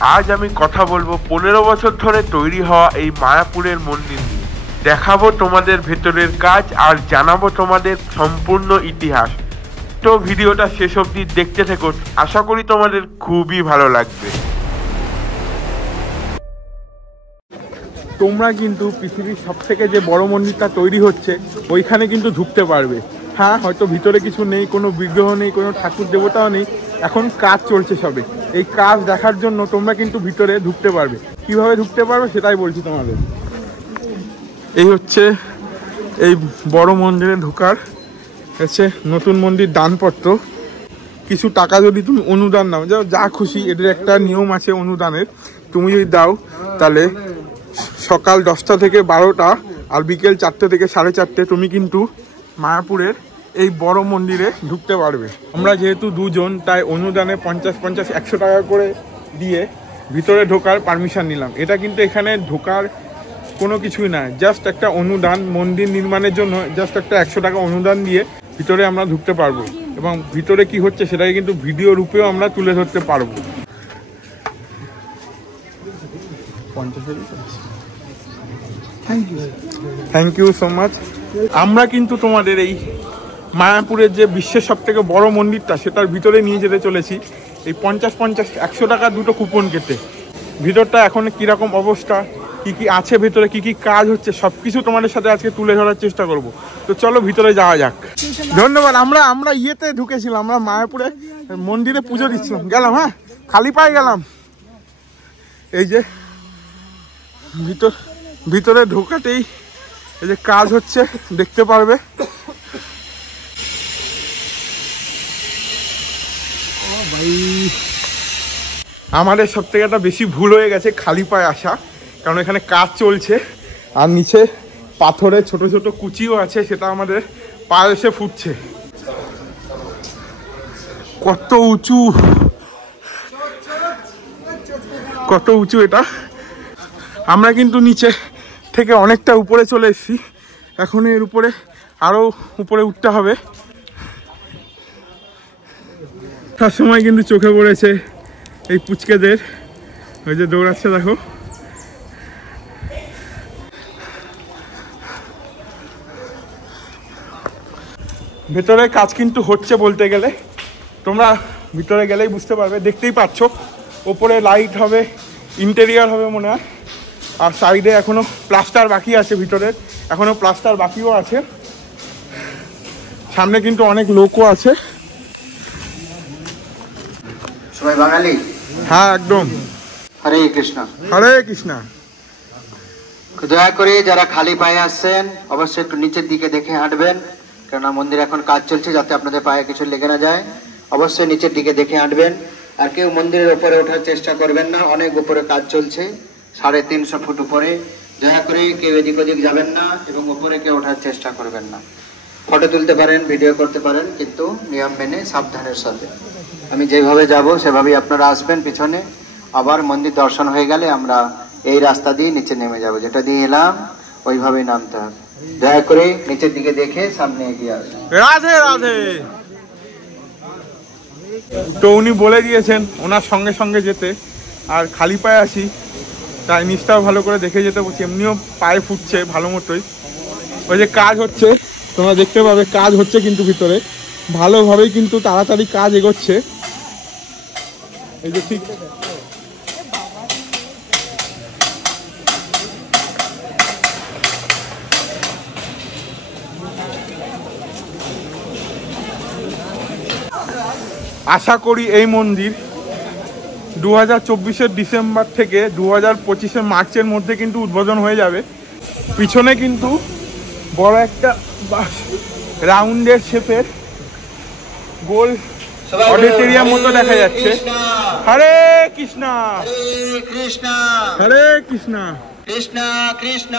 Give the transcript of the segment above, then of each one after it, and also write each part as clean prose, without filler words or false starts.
আজ আমি কথা বলবো 15 বছর ধরে তৈরি হওয়া এই মায়াপুরের মন্দির নিয়ে। দেখাবো তোমাদের ভেতরের কাজ আর জানাবো তোমাদের সম্পূর্ণ ইতিহাস। তো ভিডিওটা শেষ অবধি দেখতে থেকো, আশা করি তোমাদের খুবই ভালো লাগবে। তোমরা কিন্তু পৃথিবীর সবথেকে যে বড় মন্দিরটা তৈরি হচ্ছে ওইখানে কিন্তু ঢুকতে পারবে। হ্যাঁ, হয়তো ভিতরে কিছু নেই, কোনো বিগ্রহ নেই, কোনো ঠাকুর দেবতাও নেই, এখন কাজ চলছে সবে। এই কাজ দেখার জন্য তোমরা কিন্তু ভিতরে ঢুকতে পারবে। কিভাবে ঢুকতে পারবে সেটাই বলছি তোমাদের। এই হচ্ছে এই বড় মন্দিরে ঢোকার হচ্ছে নতুন মন্দির দানপত্র। কিছু টাকা যদি তুমি অনুদান নাও, যা খুশি, এদের একটা নিয়ম আছে অনুদানের। তুমি যদি দাও তাহলে সকাল 10টা থেকে 12টা আর বিকেল 4টে থেকে 4:30 তুমি কিন্তু মায়াপুরের এই বড় মন্দিরে ঢুকতে পারবে। আমরা যেহেতু দুজন, তাই অনুদানে 50-50-100 টাকা করে দিয়ে ভিতরে ঢোকার পারমিশন নিলাম। এটা কিন্তু এখানে ঢোকার কোনো কিছুই না, জাস্ট একটা অনুদান। মন্দির নির্মাণের জন্য জাস্ট একটা 100 টাকা অনুদান দিয়ে ভিতরে আমরা ঢুকতে পারবো, এবং ভিতরে কি হচ্ছে সেটাকে কিন্তু ভিডিও রূপেও আমরা তুলে ধরতে পারবো। Thank you so much. আমরা কিন্তু তোমাদের এই মায়াপুরের যে বিশ্বের সব থেকে বড় মন্দিরটা, সেটার ভিতরে নিয়ে যেতে চলেছি এই 50-50-100 টাকা দুটো কুপন কেটে। ভিতরটা এখন কীরকম অবস্থা, কি কি আছে ভেতরে, কি কি কাজ হচ্ছে, সব কিছু তোমাদের সাথে আজকে তুলে ধরার চেষ্টা করব। তো চলো ভিতরে যাওয়া যাক। ধন্যবাদ। আমরা ইয়েতে ঢুকেছিলাম, আমরা মায়াপুরে মন্দিরে পুজো দিচ্ছিলাম, গেলাম, হ্যাঁ, খালি পায়ে গেলাম। এই যে ভিতরে ঢোকাতেই এই যে কাজ হচ্ছে, দেখতে পারবে। আমাদের সব থেকে একটা বেশি ভুল হয়ে গেছে খালি পায়ে আসা, কারণ এখানে কাজ চলছে আর নিচে পাথরের ছোট ছোট কুচিও আছে, সেটা আমাদের পায়ে এসে ফুটছে। কত উঁচু, কত উঁচু এটা। আমরা কিন্তু নিচে থেকে অনেকটা উপরে চলে এসেছি, এখন এর উপরে আরও উপরে উঠতে হবে। তার সময় কিন্তু চোখে পড়েছে এই পুচকেদের, ওই যে দৌড়াচ্ছে দেখো। ভেতরে কাজ কিন্তু হচ্ছে বলতে গেলে, তোমরা ভিতরে গেলেই বুঝতে পারবে। দেখতেই পাচ্ছ ওপরে লাইট হবে, ইন্টেরিয়ার হবে মনে হয়, আর সাইডে এখনো প্লাস্টার বাকি আছে, ভিতরের এখনো প্লাস্টার বাকিও আছে। সামনে কিন্তু অনেক লোকও আছে। সবাই বাঙালি? হ্যাঁ, একদম। হরে কৃষ্ণ। হরে কৃষ্ণ। দয়া করে যারা খালি পায়ে আসছেন অবশ্যই একটু নিচের দিকে দেখে হাঁটবেন, কেননা মন্দির এখন কাজ চলছে, যাতে আপনাদের পায়ে কিছু লেগে না যায়। অবশ্যই নিচের দিকে দেখে হাঁটবেন। আর কেউ মন্দিরের উপরে ওঠার চেষ্টা করবেন না, অনেক উপরে কাজ চলছে, 350 ফুট উপরে। দয়া করে কেউ এদিক ওদিক যাবেন না এবং উপরে কেউ ওঠার চেষ্টা করবেন না। ফটো তুলতে পারেন, ভিডিও করতে পারেন, কিন্তু নিয়ম মেনে সাবধানের সাথে। আমি যেভাবে যাব সেভাবেই আপনারা আসবেন পিছনে। আবার মন্দির দর্শন হয়ে গেলে আমরা এই রাস্তা দিয়ে নিচে নেমে যাব, যেটা দিয়ে এলাম ওইভাবেই নামতে হবে। দয়া করে নিচের দিকে দেখে সামনে এগিয়ে আসুন। রাধে রাধে। তো উনি বলে দিয়েছেন ওনার সঙ্গে সঙ্গে যেতে, আর খালি পায়ে আসি তাই নিচটাও ভালো করে দেখে যেতে বলছি। এমনিও পায়ে ফুটছে ভালো মতোই। ওই যে কাজ হচ্ছে, তোমরা দেখতে পাবে কাজ হচ্ছে কিন্তু ভিতরে ভালোভাবেই, কিন্তু তাড়াতাড়ি কাজ এগোচ্ছে। এই যে ঠিক আশা করি এই মন্দির 2024-এর ডিসেম্বর থেকে 2025-এর মার্চের মধ্যে কিন্তু উদ্বোধন হয়ে যাবে। পিছনে কিন্তু বড় একটা রাউন্ডের শেপের গোল অডিটোরিয়াম মতো দেখা যাচ্ছে। হরে কৃষ্ণ হরে কৃষ্ণ কৃষ্ণ কৃষ্ণ।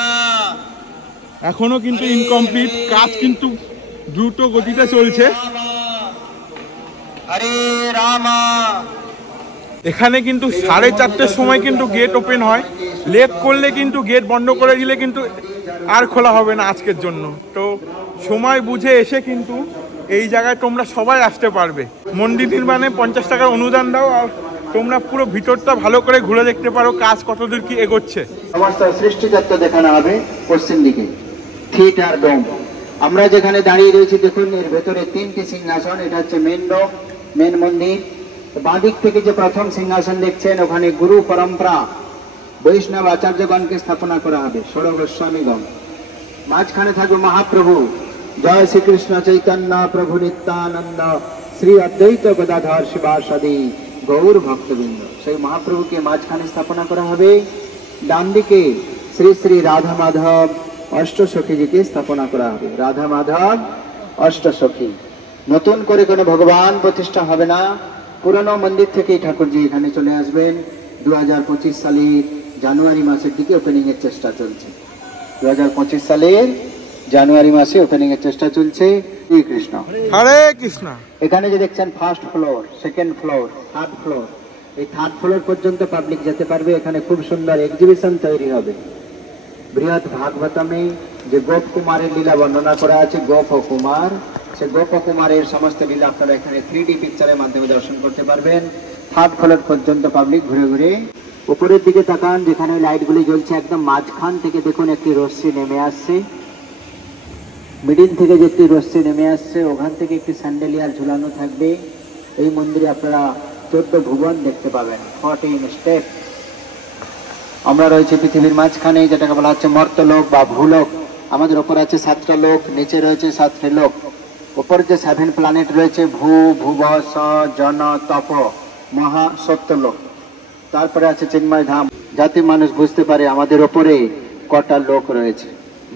এখনো কিন্তু ইনকমপ্লিট, কাজ কিন্তু দ্রুত গতিতে চলছে। হরে রাম। এখানে কিন্তু 4:30-র সময় কিন্তু গেট ওপেন হয়। লেট করলে কিন্তু গেট বন্ধ করে দিলে কিন্তু আর খোলা হবে না আজকের জন্য। তো সময় বুঝে এসে কিন্তু এই জায়গায় তোমরা সবাই আসতে পারবে। মন্দির নির্মাণে 50 টাকার অনুদান দাও আর তোমরা পুরো ভিতরটা ভালো করে ঘুরে দেখতে পারো কাজ কতদূর কি এগোচ্ছে। সমস্ত সৃষ্টিতত্ত্ব দেখানো হবে পশ্চিম দিকে, থিয়েটার ডোম। আমরা যেখানে দাঁড়িয়ে রয়েছি দেখুন, এর ভেতরে 3টি সিংহাসন। এটা হচ্ছে মেন ডোম, মেন মন্দির। বাঁদিক থেকে যে প্রথম সিংহাসন দেখছেন, ওখানে গুরু পরম্পরা বৈষ্ণব আচার্যগণকে স্থাপনা করা হবে, ষোড়শ গোস্বামীগণ। মাঝখানে থাকবে মহাপ্রভু, জয় শ্রীকৃষ্ণ চৈতন্য প্রভু নিত্যানন্দ শ্রী অদ্বৈত গদাধর শিবাসাদি গৌর ভক্তবৃন্দ। সেই মহাপ্রভুকে মাঝখানে স্থাপনা করা হবে। ডান দিকে শ্রী শ্রী রাধা মাধব অষ্টসখীজিকে স্থাপনা করা হবে, রাধা মাধব অষ্টসখী। নতুন করে কোনো ভগবান প্রতিষ্ঠা হবে না, পুরনো মন্দির থেকেই ঠাকুরজি এখানে চলে আসবেন। 2025 সালের জানুয়ারি মাসের দিকে ওপেনিং এর চেষ্টা চলছে। 2025 সালের জানুয়ারি মাসে ওপেনিং এর চেষ্টা চলছে। কৃষ্ণ হরে কৃষ্ণ। এখানে যে দেখছেন first floor, second floor, third floor, এই থার্ড ফ্লোর পর্যন্ত পাবলিক যেতে পারবে। এখানে খুব সুন্দর এক্সিবিশন তৈরি হবে। বৃহৎ ভাগবতমে যে গোপ কুমারের লীলা বর্ণনা করা আছে, গোপ কুমার, সে গোপ কুমারের সমস্ত লীলা আপনারা এখানে 3D পিকচারের মাধ্যমে দর্শন করতে পারবেন। থার্ড ফ্লোর পর্যন্ত পাবলিক ঘুরে ঘুরে। উপরের দিকে তাকান, যেখানে লাইটগুলি জ্বলছে, একদম মাঝখান থেকে দেখুন একটি রশ্মি নেমে আসছে। মিডিল থেকে যে একটি রশ্মি নেমে আসছে, ওখান থেকে একটি স্যান্ডেলিয়ার ঝুলানো থাকবে। এই মন্দিরে আপনারা 14 ভুবন দেখতে পাবেন, 14 স্টেপ। আমরা রয়েছে পৃথিবীর মাঝখানে, যেটাকে বলা হচ্ছে মর্তলোক বা ভূলোক। আমাদের ওপর আছে 7টা লোক, নিচে রয়েছে 7টি লোক। ওপর যে 7 প্ল্যানেট রয়েছে, ভূ, ভুব, স, জন, তপ, মহা, সত্যলোক। তারপরে আছে চিন্ময় ধাম, যাতে মানুষ বুঝতে পারে আমাদের ওপরে কটা লোক রয়েছে।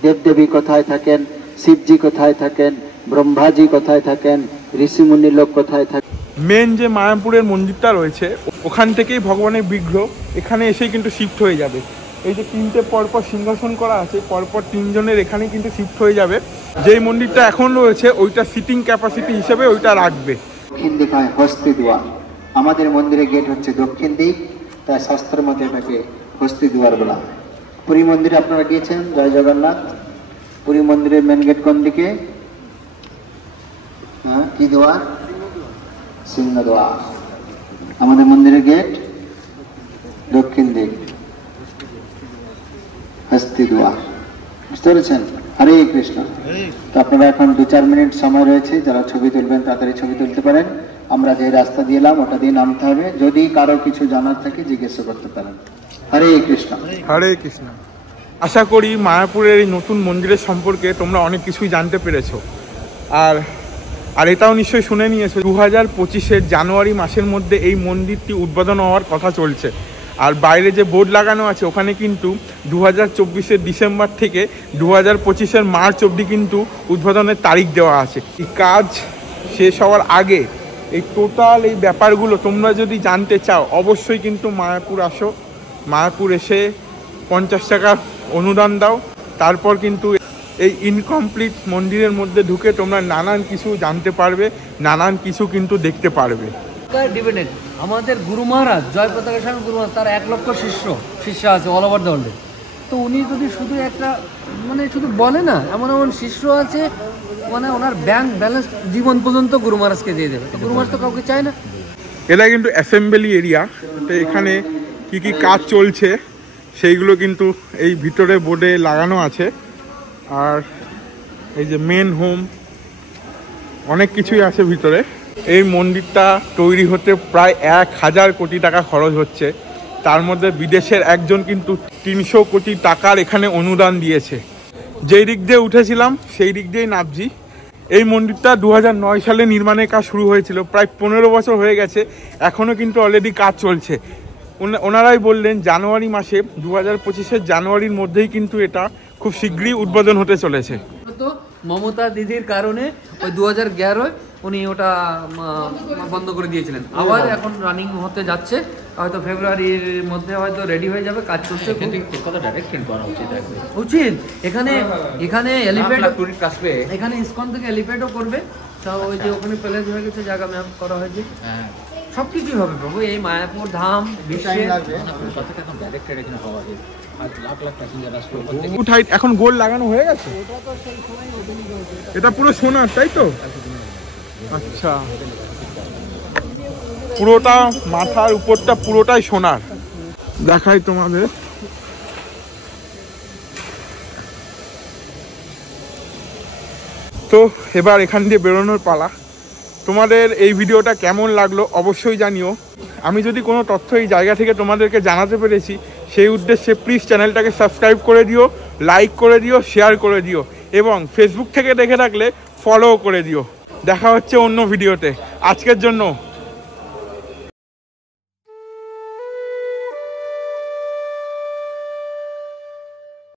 দেবদেবী কোথায় থাকেন, শিবজি কোথায় থাকেন, ব্রহ্মাজি কোথায় থাকেন, ঋষিমুনি লোক কোথায় থাকেন। মেন যে মায়াপুরের মন্দিরটা রয়েছে, ওখান থেকেই ভগবানের বিগ্রহ এখানে এসেই কিন্তু শিফট হয়ে যাবে। এই যে 3টে পরপর সিংহাসন করা আছে, পরপর 3 জনের এখানে কিন্তু শিফট হয়ে যাবে। যেই মন্দিরটা এখন রয়েছে ওইটা সিটিং ক্যাপাসিটি হিসেবে ওইটা রাখবে। দক্ষিণ দিক হয় হস্তি দুয়ার। আমাদের মন্দিরের গেট হচ্ছে দক্ষিণ দিক, তাই শাস্ত্রের মধ্যে এটাকে হস্তি দুয়ার বলা হয়। পুরী মন্দিরে আপনারা গিয়েছেন, জয় জগন্নাথ। পুরী মন্দিরের মেন গেট কোন দিকে? হ্যাঁ, কি দুয়ার? সিংহ দুয়ার। আমাদের মন্দিরের গেট দক্ষিণ দিক, হস্তি দুয়ার। বুঝতে পেরেছেন? হরে কৃষ্ণ। তো আপনারা এখন 2-4 মিনিট সময় রয়েছে, যারা ছবি তুলবেন তাড়াতাড়ি ছবি তুলতে পারেন। আমরা যে রাস্তা দিয়ে এলাম ওটা দিয়ে নামতে হবে। যদি কারো কিছু জানার থাকে জিজ্ঞেস করতে পারেন। হরে কৃষ্ণ। হরে কৃষ্ণ। আশা করি মায়াপুরের এই নতুন মন্দিরের সম্পর্কে তোমরা অনেক কিছুই জানতে পেরেছো। আর এটাও নিশ্চয়ই শুনে নিয়েছো, 2025-এর জানুয়ারি মাসের মধ্যে এই মন্দিরটি উদ্বোধন হওয়ার কথা চলছে। আর বাইরে যে বোর্ড লাগানো আছে ওখানে কিন্তু 2024-এর ডিসেম্বর থেকে 2025-এর মার্চ অবধি কিন্তু উদ্বোধনের তারিখ দেওয়া আছে। এই কাজ শেষ হওয়ার আগে এই টোটাল এই ব্যাপারগুলো তোমরা যদি জানতে চাও, অবশ্যই কিন্তু মায়াপুর আসো। মায়াপুর এসে 50 টাকা অনুদান দাও। তারপর কিন্তু এই ইনকমপ্লিট মন্দিরের মধ্যে ঢুকে তোমরা নানান কিছু জানতে পারবে, নানান কিছু কিন্তু দেখতে পারবে। ডিপেন্ডেন্ট আমাদের গুরু মহারাজ জয় পতাকা স্বামী গুরু মহারাজ, তার 1 লক্ষ শিষ্য আছে অল ওভার দ্য ওয়ার্ল্ডে। তো উনি যদি শুধু একটা শুধু বলে না, এমন এমন শিষ্য আছে, ওনার ব্যাংক ব্যালেন্স জীবন পর্যন্ত গুরু মহারাজকে দিয়ে দেবে। গুরু মহারাজ তো কাউকে চায় না। এটা কিন্তু অ্যাসেম্বলি এরিয়া। তো এখানে কি কি কাজ চলছে সেইগুলো কিন্তু এই ভিতরে বোর্ডে লাগানো আছে। আর এই যে মেন হোম, অনেক কিছুই আছে ভিতরে। এই মন্দিরটা তৈরি হতে প্রায় 1000 কোটি টাকা খরচ হচ্ছে। তার মধ্যে বিদেশের একজন কিন্তু 300 কোটি টাকার এখানে অনুদান দিয়েছে। যেই দিক দিয়ে উঠেছিলাম সেই দিক দিয়েই নামছি। এই মন্দিরটা 2009 সালে নির্মাণের কাজ শুরু হয়েছিল, প্রায় 15 বছর হয়ে গেছে, এখনও কিন্তু অলরেডি কাজ চলছে। ওনারাই বললেন জানুয়ারি মাসে 2025-এর জানুয়ারির মধ্যেই কিন্তু এটা খুব শীঘ্রই উদ্বোধন হতে চলেছে। তো মমতা দিদির কারণে ওই 2011 উনি ওটা বন্ধ করে দিয়েছিলেন। আবার এখন রানিং হতে যাচ্ছে, হয়তো ফেব্রুয়ারির মধ্যে হয়তো রেডি হয়ে যাবে, কাজ চলছে। উচিত এখানে এলিভেট আসবে, এখানে ইসকন থেকে এলিভেটও করবে। সব ওই যে ওখানে প্যালেস হয়ে গেছে, জায়গা ম্যাপ করা হয়েছে, সবকিছুই হবে প্রভু। এই মায়াপুর ধাম বিশ্বের এখন গোল্ড লাগানো হয়ে গেছে, এটা পুরো সোনার, তাই তো? আচ্ছা, পুরোটা মাথার উপরটা পুরোটাই সোনার। দেখাই তোমাদের, তো এবার এখান দিয়ে বেরোনোর পালা। তোমাদের এই ভিডিওটা কেমন লাগলো অবশ্যই জানিও। আমি যদি কোনো তথ্য এই জায়গা থেকে তোমাদেরকে জানাতে পেরেছি সেই উদ্দেশ্যে প্লিজ চ্যানেলটাকে সাবস্ক্রাইব করে দিও, লাইক করে দিও, শেয়ার করে দিও এবং ফেসবুক থেকে দেখে থাকলে ফলো করে দিও। দেখা হচ্ছে অন্য ভিডিওতে। আজকের জন্য